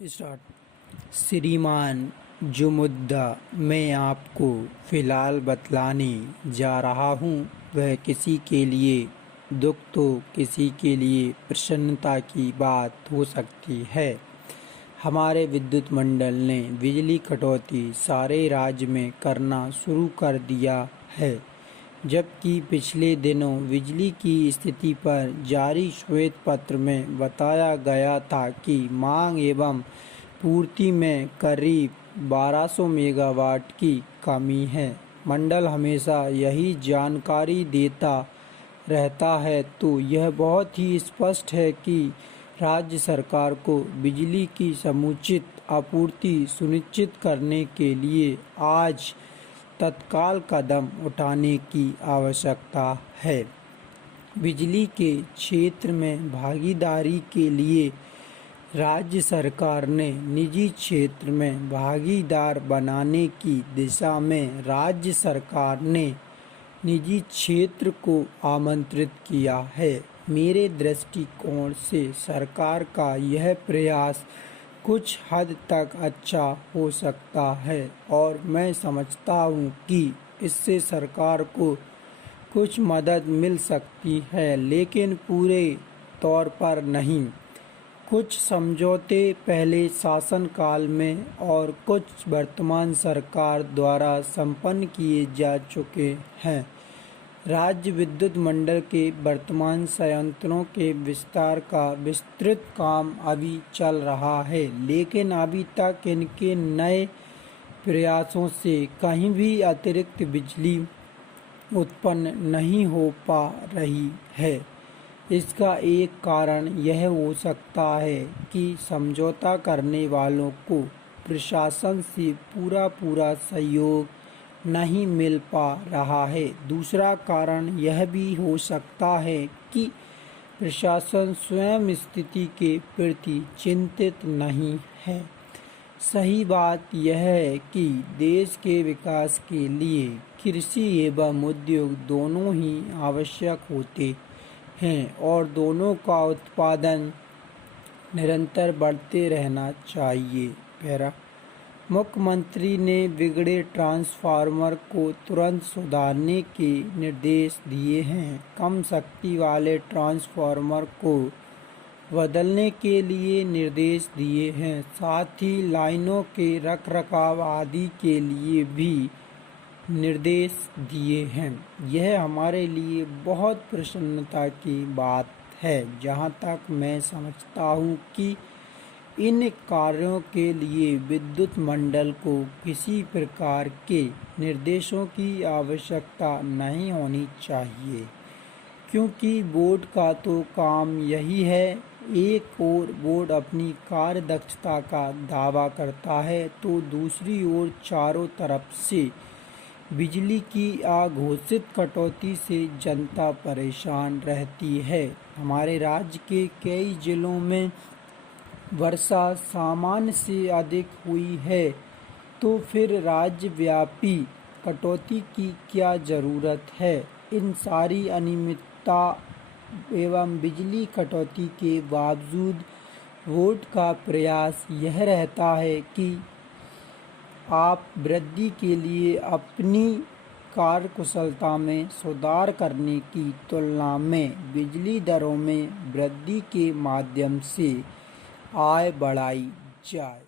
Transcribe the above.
Start. श्रीमान, जो मुद्दा मैं आपको फ़िलहाल बतलाने जा रहा हूँ वह किसी के लिए दुख तो किसी के लिए प्रसन्नता की बात हो सकती है। हमारे विद्युत मंडल ने बिजली कटौती सारे राज्य में करना शुरू कर दिया है, जबकि पिछले दिनों बिजली की स्थिति पर जारी श्वेत पत्र में बताया गया था कि मांग एवं पूर्ति में करीब 1200 मेगावाट की कमी है। मंडल हमेशा यही जानकारी देता रहता है, तो यह बहुत ही स्पष्ट है कि राज्य सरकार को बिजली की समुचित आपूर्ति सुनिश्चित करने के लिए आज तत्काल कदम उठाने की आवश्यकता है। बिजली के क्षेत्र में भागीदारी के लिए राज्य सरकार ने निजी क्षेत्र में भागीदार बनाने की दिशा में राज्य सरकार ने निजी क्षेत्र को आमंत्रित किया है। मेरे दृष्टिकोण से सरकार का यह प्रयास कुछ हद तक अच्छा हो सकता है और मैं समझता हूँ कि इससे सरकार को कुछ मदद मिल सकती है, लेकिन पूरे तौर पर नहीं। कुछ समझौते पहले शासनकाल में और कुछ वर्तमान सरकार द्वारा संपन्न किए जा चुके हैं। राज्य विद्युत मंडल के वर्तमान संयंत्रों के विस्तार का विस्तृत काम अभी चल रहा है, लेकिन अभी तक इनके नए प्रयासों से कहीं भी अतिरिक्त बिजली उत्पन्न नहीं हो पा रही है। इसका एक कारण यह हो सकता है कि समझौता करने वालों को प्रशासन से पूरा सहयोग नहीं मिल पा रहा है। दूसरा कारण यह भी हो सकता है कि प्रशासन स्वयं स्थिति के प्रति चिंतित नहीं है। सही बात यह है कि देश के विकास के लिए कृषि एवं उद्योग दोनों ही आवश्यक होते हैं और दोनों का उत्पादन निरंतर बढ़ते रहना चाहिए। मुख्यमंत्री ने बिगड़े ट्रांसफार्मर को तुरंत सुधारने के निर्देश दिए हैं। कम शक्ति वाले ट्रांसफार्मर को बदलने के लिए निर्देश दिए हैं। साथ ही लाइनों के रखरखाव आदि के लिए भी निर्देश दिए हैं। यह हमारे लिए बहुत प्रसन्नता की बात है, जहां तक मैं समझता हूं कि इन कार्यों के लिए विद्युत मंडल को किसी प्रकार के निर्देशों की आवश्यकता नहीं होनी चाहिए, क्योंकि बोर्ड का तो काम यही है। एक ओर बोर्ड अपनी कार्य दक्षता का दावा करता है, तो दूसरी ओर चारों तरफ से बिजली की अघोषित कटौती से जनता परेशान रहती है। हमारे राज्य के कई जिलों में वर्षा सामान्य से अधिक हुई है, तो फिर राज्यव्यापी कटौती की क्या ज़रूरत है। इन सारी अनियमितता एवं बिजली कटौती के बावजूद बोर्ड का प्रयास यह रहता है कि आप वृद्धि के लिए अपनी कार्यकुशलता में सुधार करने की तुलना में बिजली दरों में वृद्धि के माध्यम से आय बढ़ाई जाए।